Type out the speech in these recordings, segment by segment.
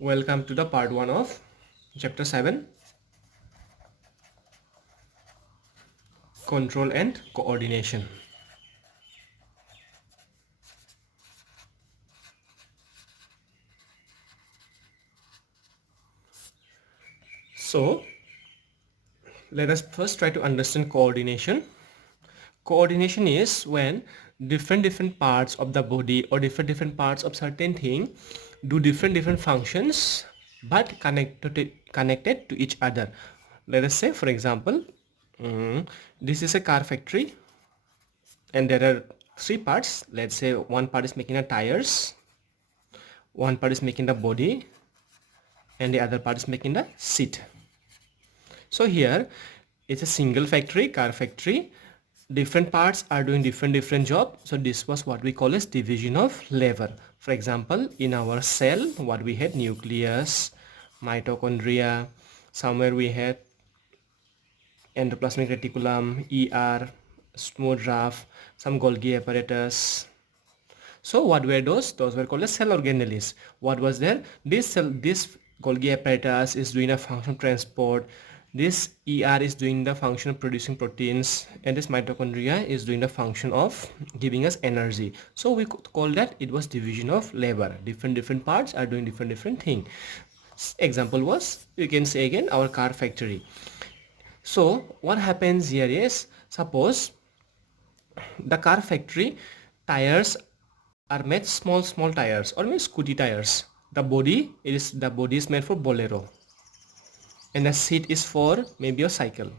Welcome to the part 1 of chapter 7, control and coordination. So let us first try to understand coordination. Coordination is when different parts of the body or different parts of certain thing do different functions but connected to each other. Let us say, for example, this is a car factory and there are three parts. Let's say one part is making the tires, one part is making the body, and the other part is making the seat. So here it's a single factory, car factory. Different parts are doing different job. So this was what we call as division of labor. For example, in our cell, what we had: nucleus, mitochondria, somewhere we had endoplasmic reticulum, ER, smooth draft, some Golgi apparatus. So what were those? Those were called as cell organelles. What was there? This Golgi apparatus is doing a function of transport. This ER is doing the function of producing proteins, and this mitochondria is doing the function of giving us energy. So we could call that it was division of labor. Different parts are doing different thing. Example was, you can say again, our car factory. So what happens here is, suppose the car factory tires are made small tires, or means scooty tires. The body is made for bolero, and the seat is for maybe a cycle.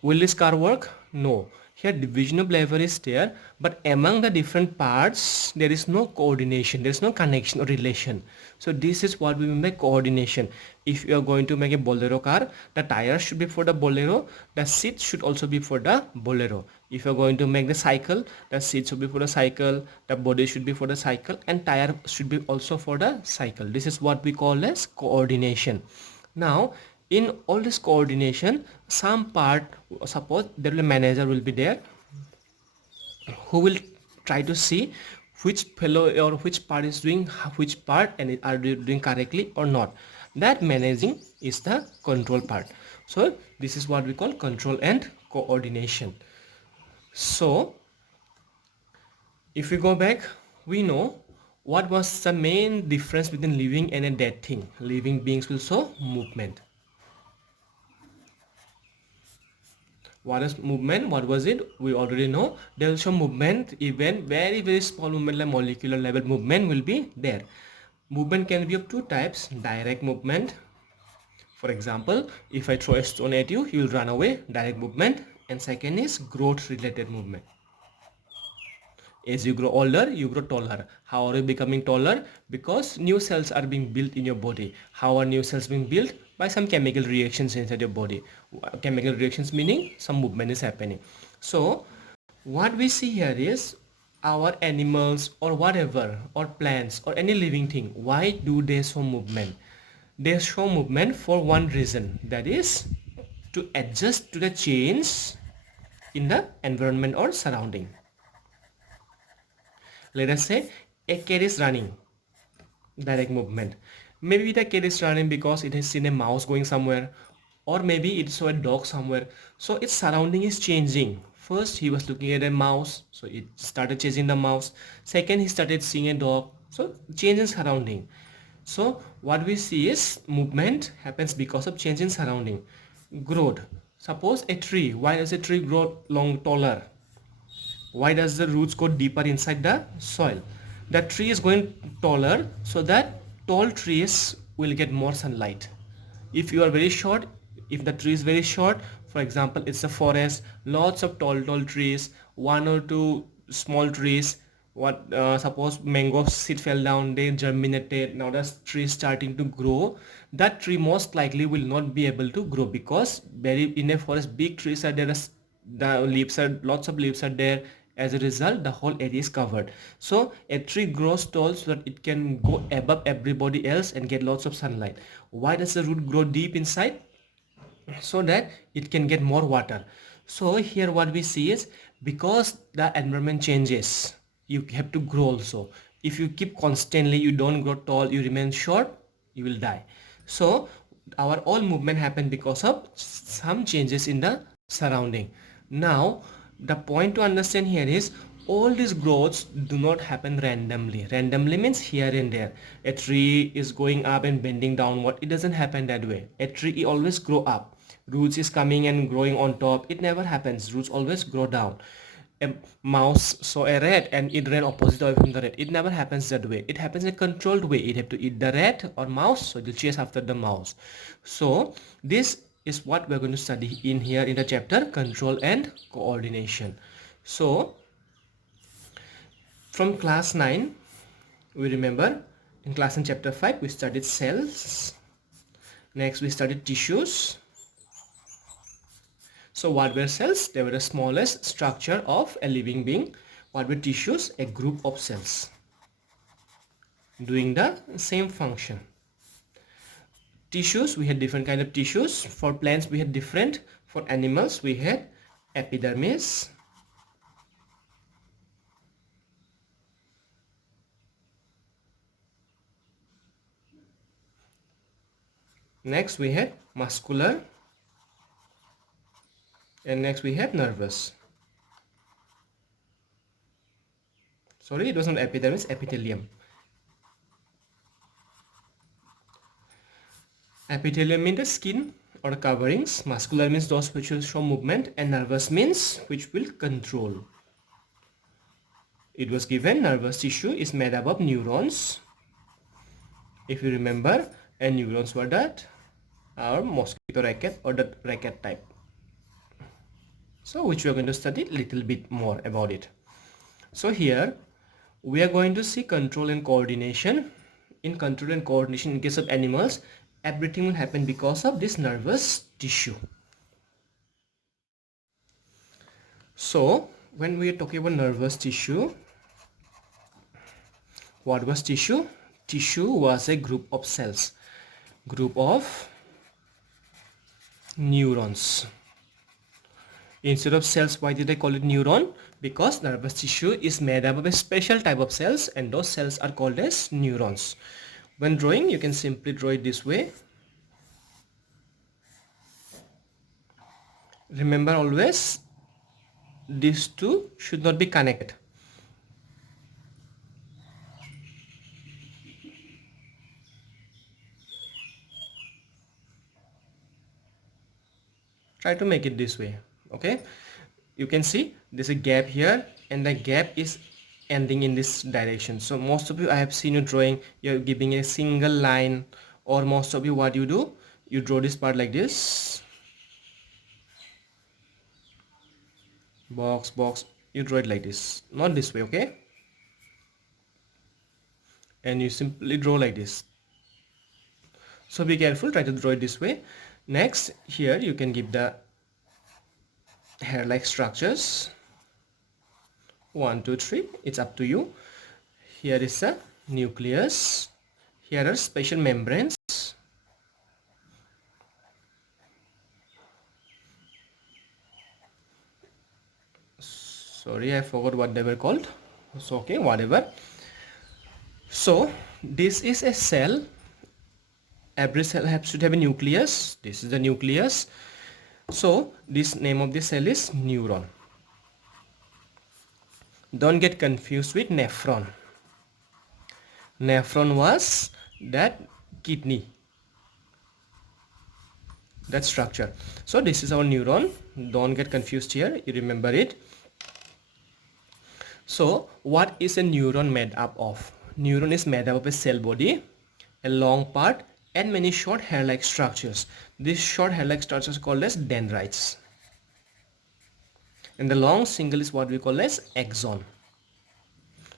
Will this car work? No. Here division of labor is there, but among the different parts there is no coordination, there is no connection or relation. So this is what we mean by coordination. If you are going to make a bolero car, the tires should be for the bolero, the seat should also be for the bolero. If you are going to make the cycle, the seat should be for the cycle, the body should be for the cycle, and tire should be also for the cycle. This is what we call as coordination. Now in all this coordination, some part, suppose there will a manager will be there who will try to see which fellow or which part is doing which part and are doing correctly or not. That managing is the control part. So this is what we call control and coordination. So if we go back, we know what was the main difference between living and a dead thing. Living beings will show movement. What is movement? What was it? We already know. There will show movement, even very small movement like molecular level movement will be there. Movement can be of two types: direct movement. For example, if I throw a stone at you, you will run away, direct movement. And second is growth related movement. As you grow older, you grow taller. How are you becoming taller? Because new cells are being built in your body. How are new cells being built? By some chemical reactions inside your body. Chemical reactions meaning some movement is happening. So what we see here is our animals or whatever, or plants or any living thing, why do they show movement? They show movement for one reason, that is to adjust to the change in the environment or surrounding. Let us say a cat is running, direct movement. Maybe the cat is running because it has seen a mouse going somewhere, or maybe it saw a dog somewhere. So its surrounding is changing. First he was looking at a mouse, so it started chasing the mouse. Second, he started seeing a dog, so change in surrounding. So what we see is movement happens because of change in surrounding. Growth. Suppose a tree. Why does a tree grow taller? Why does the roots go deeper inside the soil? The tree is going taller so that tall trees will get more sunlight. If you are very short, if the tree is very short, for example it's a forest, lots of tall trees, one or two small trees, suppose mango seed fell down, they germinated, now the tree is starting to grow. That tree most likely will not be able to grow because very in a forest big trees are there, the leaves are, lots of leaves are there. As a result, the whole area is covered. So a tree grows tall so that it can go above everybody else and get lots of sunlight. Why does the root grow deep inside? So that it can get more water. So here what we see is, because the environment changes, you have to grow also. If you keep constantly, you don't grow tall, you remain short, you will die. So our all movement happen because of some changes in the surrounding. Now the point to understand here is all these growths do not happen randomly. Randomly means here and there. A tree is going up and bending downward. It doesn't happen that way. A tree always grow up. Roots is coming and growing on top. It never happens. Roots always grow down. A mouse saw a rat and it ran opposite away from the rat. It never happens that way. It happens in a controlled way. It have to eat the rat or mouse, so it will chase after the mouse. So this is what we're going to study in here in the chapter control and coordination. So from class 9, we remember in class in chapter 5 we studied cells. Next we studied tissues. So what were cells? They were the smallest structure of a living being. What were tissues? A group of cells doing the same function. Tissues, we had different kind of tissues. For plants we had different. For animals we had epidermis, next we had muscular, and next we had nervous. Sorry, it was not epidermis, epithelium. Epithelium means the skin or the coverings. Muscular means those which will show movement, and nervous means which will control. It was given nervous tissue is made up of neurons. If you remember, and neurons were that our mosquito racket or the racket type. So which we are going to study a little bit more about it. So here we are going to see control and coordination. In control and coordination, in case of animals, everything will happen because of this nervous tissue. So when we are talking about nervous tissue, what was tissue? Tissue was a group of cells, group of neurons. Instead of cells, why did I call it neuron? Because nervous tissue is made up of a special type of cells, and those cells are called as neurons. When drawing, you can simply draw it this way. Remember always, these two should not be connected. Try to make it this way. Okay, you can see there's a gap here, and the gap is ending in this direction. So most of you, I have seen you drawing, you're giving a single line, or most of you, what you do, you draw this part like this, box, you draw it like this, not this way. Okay, and you simply draw like this. So be careful, try to draw it this way. Next, here you can give the hair-like structures. 1, 2, 3, it's up to you. Here is a nucleus. Here are special membranes. Sorry, I forgot what they were called. So okay, whatever. So this is a cell. Every cell should have a nucleus. This is the nucleus. So this name of the cell is neuron. Don't get confused with nephron. Nephron was that kidney, that structure. So this is our neuron. Don't get confused here. You remember it. So what is a neuron made up of? Neuron is made up of a cell body, a long part, and many short hair-like structures. These short hair-like structures are called as dendrites. And the long single is what we call as axon.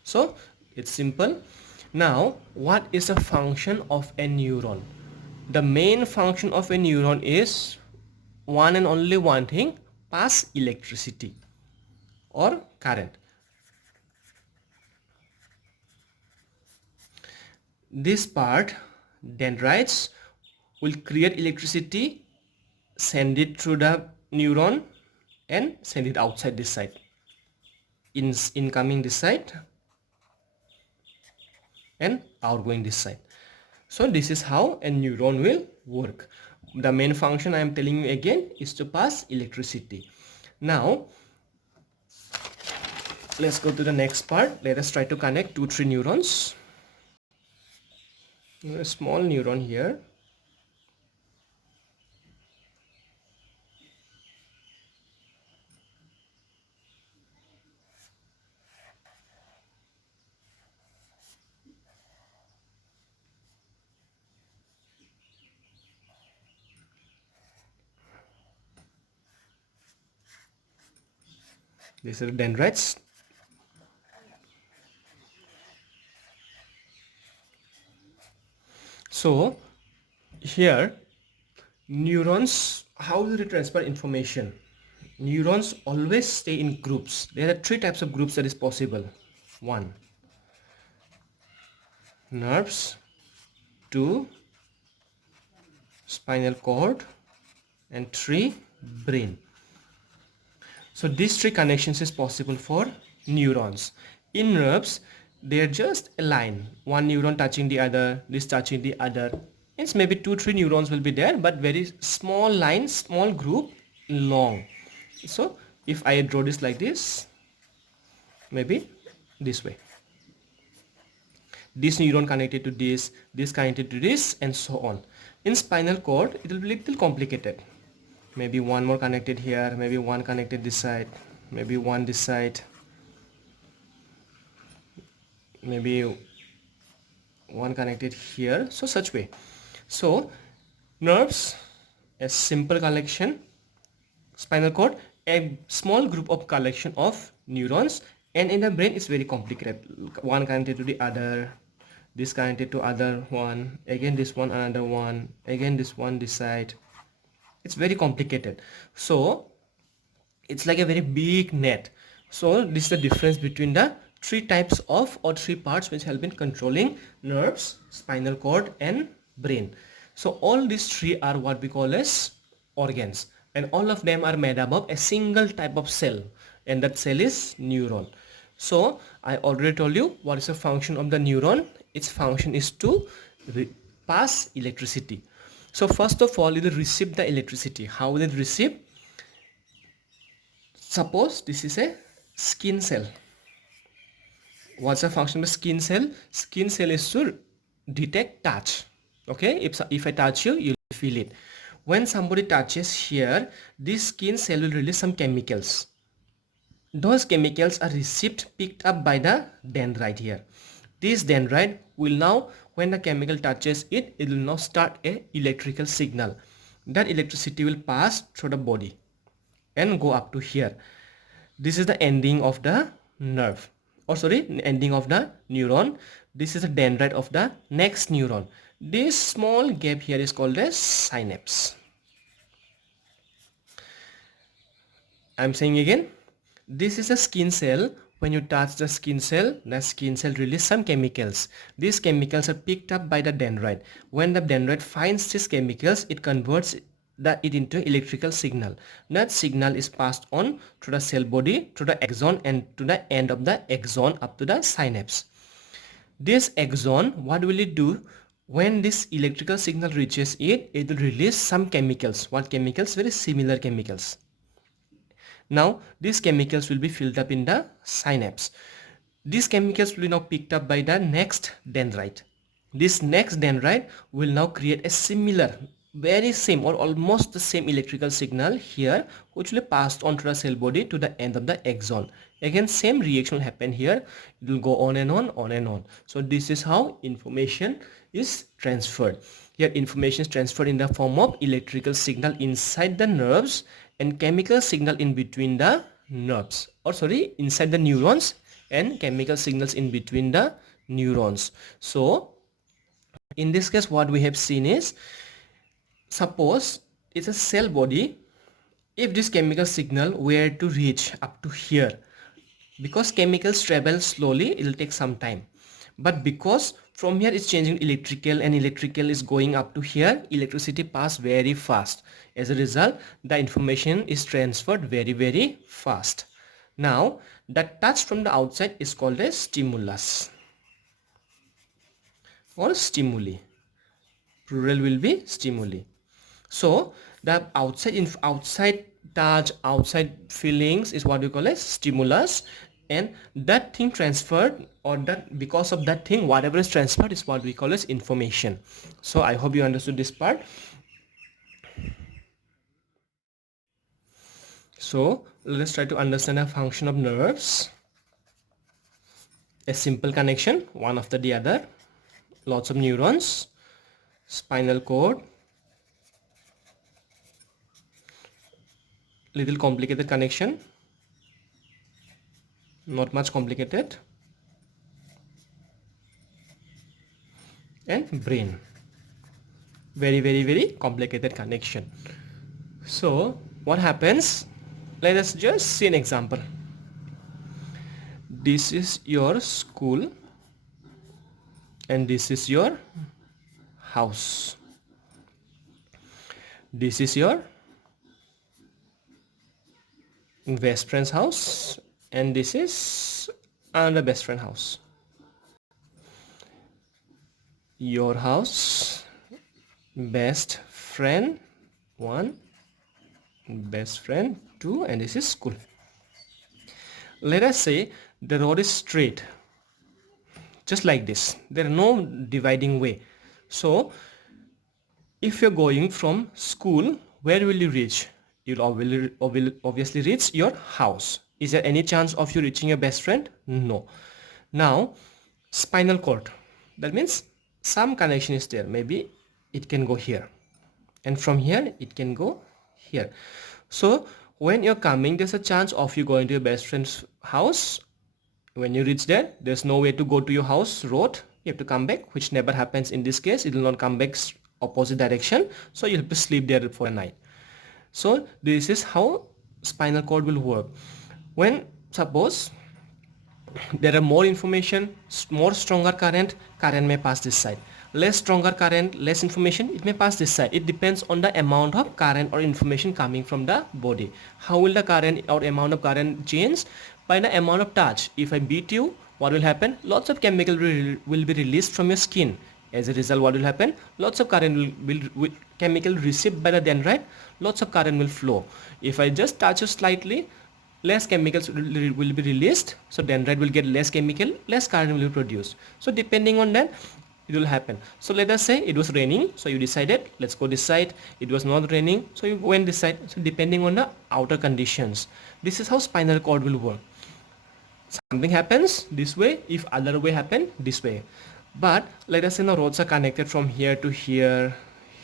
So it's simple. Now what is the function of a neuron? The main function of a neuron is one and only one thing: pass electricity or current. This part, dendrites, will create electricity, send it through the neuron, and send it outside this side. Incoming this side, and outgoing this side. So this is how a neuron will work. The main function I am telling you again is to pass electricity. Now let's go to the next part. Let us try to connect 2-3 neurons. A small neuron here. These are dendrites. So here neurons, how do they transfer information? Neurons always stay in groups. There are 3 types of groups that is possible. 1, nerves. 2, spinal cord. And 3, brain. So these 3 connections is possible for neurons. In nerves, they are just a line, one neuron touching the other, this touching the other. It's maybe 2-3 neurons will be there, but very small line, small group, long. So if I draw this like this, maybe this way, this neuron connected to this connected to this, and so on. In spinal cord, it will be a little complicated. Maybe one more connected here, maybe one connected this side, maybe one this side, maybe one connected here. So such way. So nerves, a simple collection. Spinal cord, a small group of collection of neurons. And in the brain, it's very complicated. One connected to the other, this connected to other one, again this one, another one, again this one this side. It's very complicated. So it's like a very big net. So this is the difference between the 3 types of or 3 parts which help in controlling nerves, spinal cord and brain. So all these 3 are what we call as organs, and all of them are made up of a single type of cell, and that cell is neuron. So I already told you what is the function of the neuron. Its function is to pass electricity. So first of all, it will receive the electricity. How will it receive? Suppose this is a skin cell. What's the function of a skin cell? Skin cell is to detect touch. Okay, if I touch you, you'll feel it. When somebody touches here, this skin cell will release some chemicals. Those chemicals are picked up by the dendrite here. This dendrite will now, when the chemical touches it, it will now start a electrical signal. That electricity will pass through the body and go up to here. This is the ending of the nerve, or sorry, ending of the neuron. This is the dendrite of the next neuron. This small gap here is called as synapse. I'm saying again, this is a skin cell. When you touch the skin cell releases some chemicals. These chemicals are picked up by the dendrite. When the dendrite finds these chemicals, it converts it into electrical signal. That signal is passed on to the cell body, to the axon, and to the end of the axon up to the synapse. This axon, what will it do? When this electrical signal reaches it, it will release some chemicals. What chemicals? Very similar chemicals. Now these chemicals will be filled up in the synapse. These chemicals will be now picked up by the next dendrite. This next dendrite will now create a similar, very same or almost the same electrical signal here, which will be passed on to the cell body to the end of the axon. Again, same reaction will happen here. It will go on and on, on and on. So this is how information is transferred. Here information is transferred in the form of electrical signal inside the nerves and chemical signal in between the nerves, or sorry, inside the neurons, and chemical signals in between the neurons. So in this case, what we have seen is, suppose it's a cell body. If this chemical signal were to reach up to here, because chemicals travel slowly, it will take some time. But because from here it's changing electrical and electrical is going up to here, electricity pass very fast. As a result, the information is transferred very, very fast. Now, the touch from the outside is called a stimulus. or stimuli. Plural will be stimuli. So the outside touch, outside feelings is what we call as stimulus, and that thing transferred, or that because of that thing whatever is transferred is what we call as information. So I hope you understood this part. So let's try to understand a function of nerves. A simple connection, one after the other, lots of neurons, spinal cord, little complicated connection, not much complicated, and brain, very complicated connection. So what happens, let us just see an example. This is your school and this is your house. This is your best friend's house and this is another best friend house. Your house, best friend 1, best friend 2, and this is school. Let us say the road is straight, just like this. There are no dividing way. So if you're going from school, where will you reach? You'll obviously reach your house. Is there any chance of you reaching your best friend? No. Now spinal cord, that means some connection is there. Maybe it can go here, and from here it can go here. So when you're coming, there's a chance of you going to your best friend's house. When you reach there, there's no way to go to your house road. You have to come back, which never happens in this case. It will not come back opposite direction, so you have to sleep there for a night. So this is how spinal cord will work. When suppose there are more information, more stronger current may pass this side. Less stronger current, less information, it may pass this side. It depends on the amount of current or information coming from the body. How will the current or amount of current change? By the amount of touch. If I beat you, what will happen? Lots of chemical will be released from your skin. As a result, what will happen? Lots of current will chemical received by the dendrite. Lots of current will flow. If I just touch you slightly, less chemicals will be released, so dendrite will get less chemical, less current will be produced. So depending on that, it will happen. So let us say it was raining, so you decided let's go this side. It was not raining, so you went this side. So depending on the outer conditions, this is how spinal cord will work. Something happens this way, if other way happen this way. But let us say the roads are connected from here to here,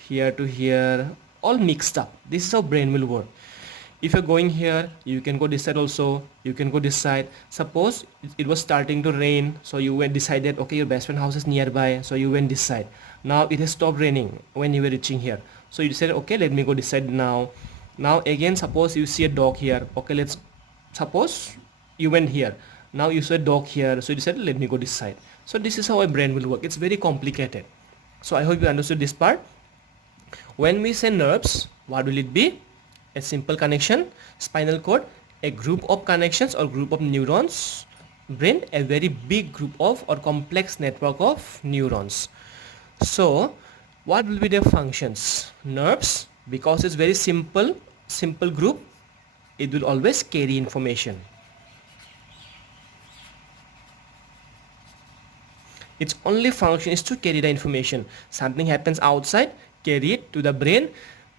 here to here, all mixed up. This is how brain will work. If you're going here, you can go this side also, you can go this side. Suppose it was starting to rain, so you went decided, okay, your best friend house is nearby, so you went this side. Now it has stopped raining when you were reaching here, so you decided, okay, let me go this side now. Now again, suppose you see a dog here, okay, let's suppose you went here, now you saw a dog here, so you decided, let me go this side. So this is how a brain will work. It's very complicated. So I hope you understood this part. When we say nerves, what will it be? A simple connection. Spinal cord, a group of connections or group of neurons. Brain, a very big group of or complex network of neurons. So what will be their functions? Nerves, because it's very simple group, it will always carry information. Its only function is to carry the information. Something happens outside, carry it to the brain.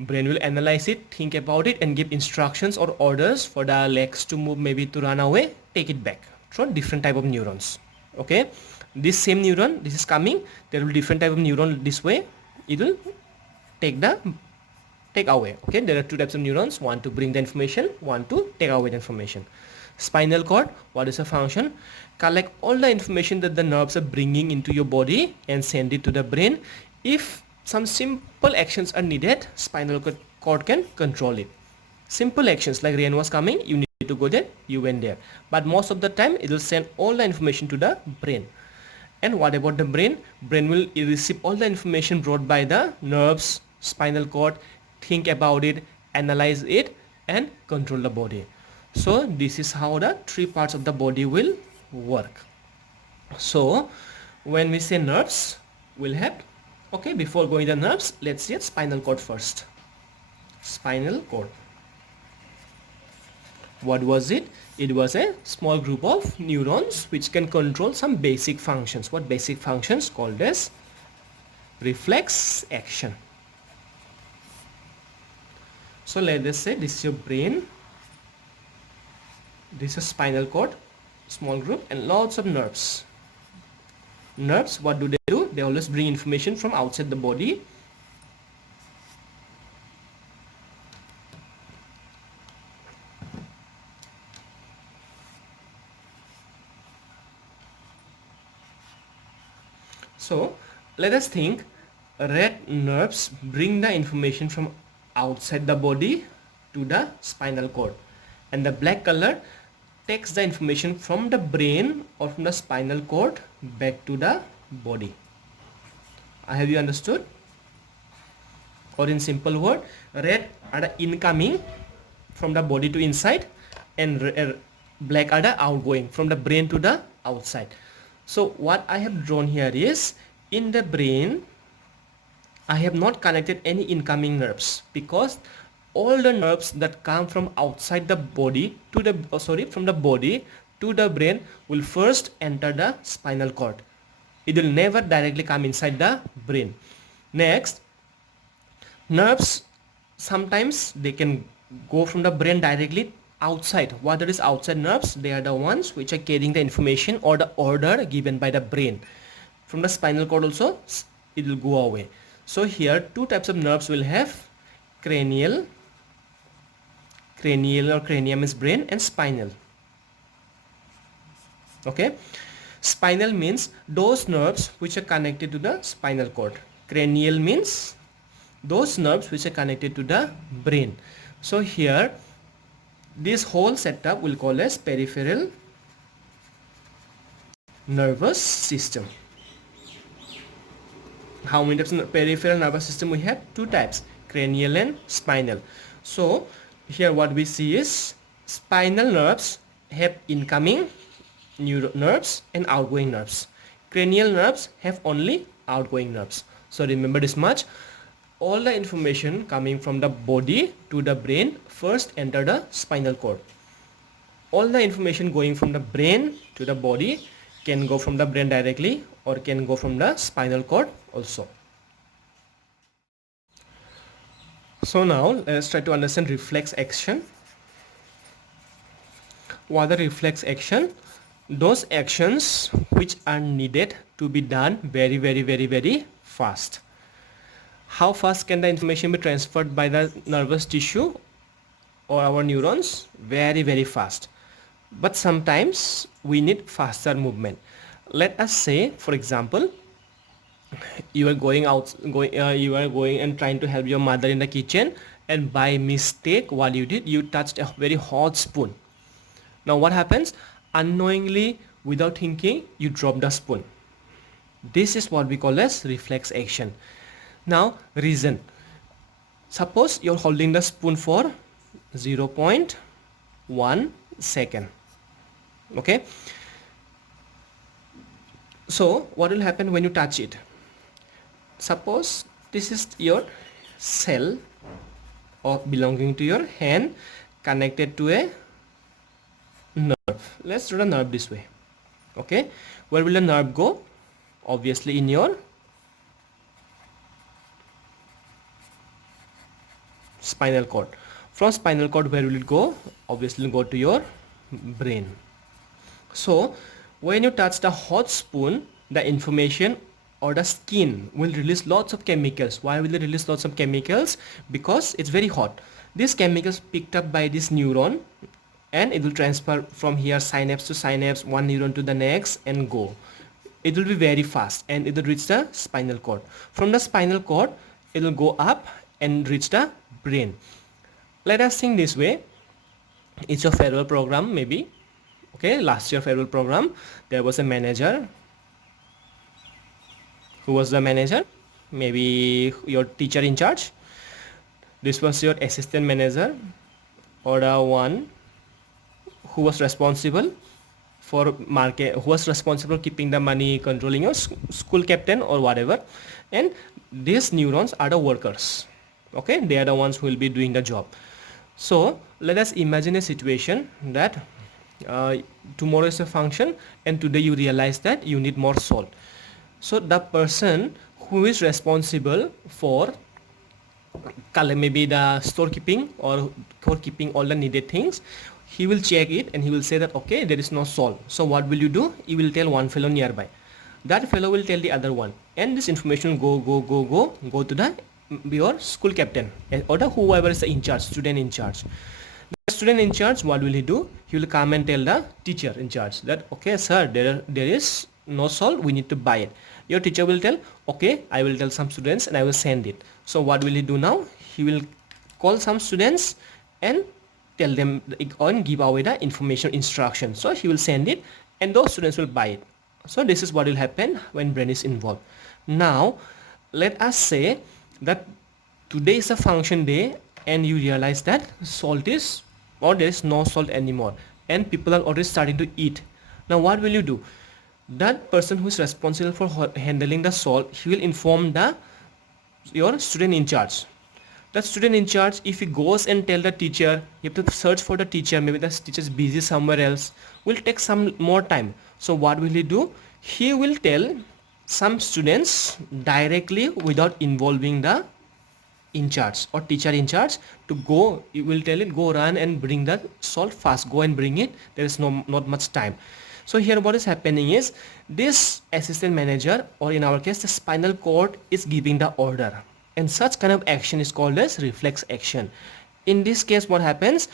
Brain will analyze it, think about it, and give instructions or orders for the legs to move, maybe to run away, take it back through different type of neurons. Okay, this same neuron, this is coming, there will be different type of neuron this way, it will take away. Okay, there are two types of neurons, one to bring the information, one to take away the information. Spinal cord, what is the function? Collect all the information that the nerves are bringing into your body and send it to the brain. If some simple actions are needed, spinal cord can control it. Simple actions like rain was coming, you need to go there, you went there. But most of the time, it will send all the information to the brain. And what about the brain? Brain will receive all the information brought by the nerves, spinal cord, think about it, analyze it, and control the body. So this is how the three parts of the body will work. So when we say nerves, will have, okay, before going the nerves, let's see spinal cord first. Spinal cord. What was it? It was a small group of neurons which can control some basic functions. What basic functions? Called as reflex action. So let us say this is your brain, this is spinal cord, small group, and lots of nerves. Nerves, what do? They always bring information from outside the body. So let us think, red nerves bring the information from outside the body to the spinal cord, and the black color takes the information from the brain or from the spinal cord back to the body. Have you understood? Or in simple word, red are the incoming from the body to inside, and black are the outgoing from the brain to the outside. So what I have drawn here is, in the brain I have not connected any incoming nerves, because all the nerves that come from outside the body to the from the body to the brain will first enter the spinal cord. It will never directly come inside the brain. Next, nerves, sometimes they can go from the brain directly outside. What are outside nerves? They are the ones which are carrying the information or the order given by the brain. From the spinal cord also it will go away. So here two types of nerves will have: cranial or cranium is brain, and spinal. Okay, spinal means those nerves which are connected to the spinal cord. Cranial means those nerves which are connected to the brain. So here this whole setup will call as peripheral nervous system. How many types of peripheral nervous system we have? Two types, cranial and spinal. So here what we see is, spinal nerves have incoming nerves and outgoing nerves. Cranial nerves have only outgoing nerves. So remember this much: all the information coming from the body to the brain first enter the spinal cord. All the information going from the brain to the body can go from the brain directly or can go from the spinal cord also. So now let's try to understand reflex action. What are reflex action? Those actions which are needed to be done very fast. How fast can the information be transferred by the nervous tissue or our neurons? Very fast. But sometimes we need faster movement. Let us say, for example, you are going and trying to help your mother in the kitchen, and by mistake what you did, you touched a very hot spoon. Now what happens? Unknowingly, without thinking, you drop the spoon. This is what we call as reflex action. Now reason. Suppose you're holding the spoon for 0.1 second. Okay, so what will happen when you touch it? Suppose this is your cell of belonging to your hand connected to a nerve. Let's draw the nerve this way. Okay, where will the nerve go? Obviously in your spinal cord. From spinal cord, where will it go? Obviously it will go to your brain. So when you touch the hot spoon, the information or the skin will release lots of chemicals. Why will it release lots of chemicals? Because it's very hot. These chemicals picked up by this neuron, and it will transfer from here synapse to synapse, one neuron to the next, and go. It will be very fast, and it will reach the spinal cord. From the spinal cord, it will go up and reach the brain. Let us think this way. It's your farewell program maybe. Okay, last year farewell program, there was a manager. Who was the manager? Maybe your teacher in charge. This was your assistant manager, or the one who was responsible for market, who was responsible for keeping the money, controlling your school captain or whatever, and these neurons are the workers. Okay, they are the ones who will be doing the job. So let us imagine a situation that tomorrow is a function and today you realize that you need more salt. So the person who is responsible for maybe the storekeeping or for keeping all the needed things, he will check it and he will say that okay, there is no salt. So what will you do? You will tell one fellow nearby. That fellow will tell the other one, and this information go to the your school captain or the whoever is the in charge, student in charge. The student in charge, what will he do? He will come and tell the teacher in charge that okay sir, there is no salt, we need to buy it. Your teacher will tell okay, I will tell some students and I will send it. So what will he do now? He will call some students and tell them and give away the information instruction. So he will send it and those students will buy it. So this is what will happen when brain is involved. Now let us say that today is a function day and you realize that salt is, or there is no salt anymore, and people are already starting to eat. Now what will you do? That person who is responsible for handling the salt, he will inform your student in charge. The student in charge, if he goes and tell the teacher, you have to search for the teacher, maybe the teacher is busy somewhere else, will take some more time. So what will he do? He will tell some students directly without involving the in charge or teacher in charge to go. You will tell it, go run and bring that salt fast, go and bring it, there is not much time. So here what is happening is this assistant manager, or in our case the spinal cord, is giving the order, and such kind of action is called as reflex action. In this case what happens,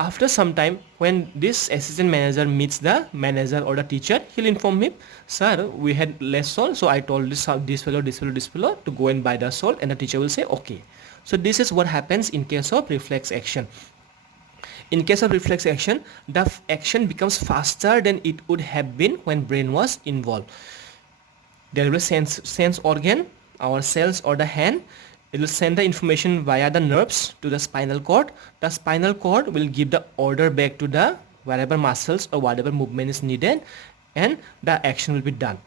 after some time when this assistant manager meets the manager or the teacher, he'll inform him, sir, we had less salt, so I told this fellow to go and buy the salt, and the teacher will say okay. So this is what happens in case of reflex action. In case of reflex action, the action becomes faster than it would have been when brain was involved. There will be sense organ, our cells or the hand. It will send the information via the nerves to the spinal cord. The spinal cord will give the order back to the wherever muscles or whatever movement is needed, and the action will be done.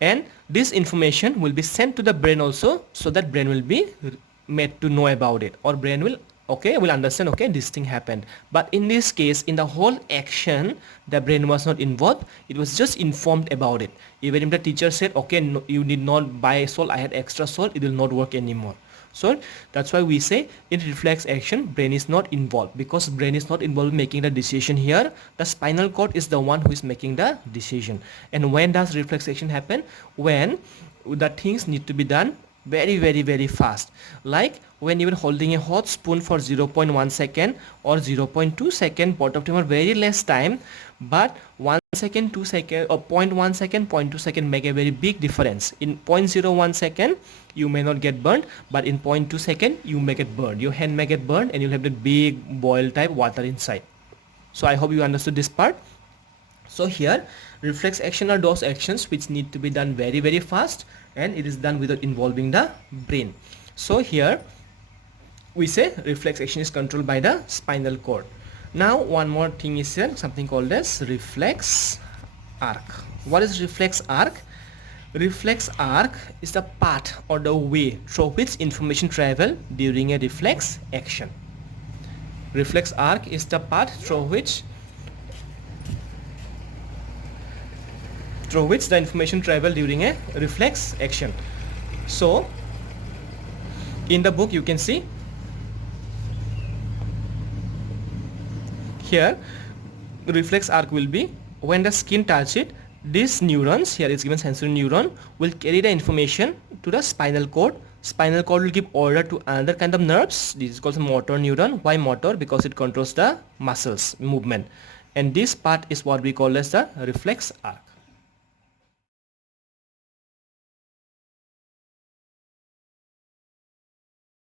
And this information will be sent to the brain also, so that brain will be made to know about it, or brain will understand okay, this thing happened. But in this case, in the whole action, the brain was not involved, it was just informed about it. Even if the teacher said okay, no, you did not buy salt, I had extra salt, it will not work anymore. So that's why we say in reflex action, brain is not involved, because brain is not involved in making the decision here. The spinal cord is the one who is making the decision. And when does reflex action happen? When the things need to be done very fast, like when you are holding a hot spoon for 0.1 second or 0.2 second, both of them are very less time, but 1 second, 2 second, or 0.1 second, 0.2 second make a very big difference. In 0.01 second you may not get burned, but in 0.2 second you may get burned, your hand may get burned, and you'll have the big boil type water inside. So I hope you understood this part. So here reflex action are those actions which need to be done very fast, and it is done without involving the brain. So here we say reflex action is controlled by the spinal cord. Now one more thing is here, something called as reflex arc. What is reflex arc? Reflex arc is the path or the way through which information travel during a reflex action. Reflex arc is the path through which the information travel during a reflex action. So in the book you can see here, reflex arc will be when the skin touches it, these neurons, here is given sensory neuron, will carry the information to the spinal cord. Spinal cord will give order to another kind of nerves. This is called motor neuron. Why motor? Because it controls the muscles movement, and this part is what we call as the reflex arc.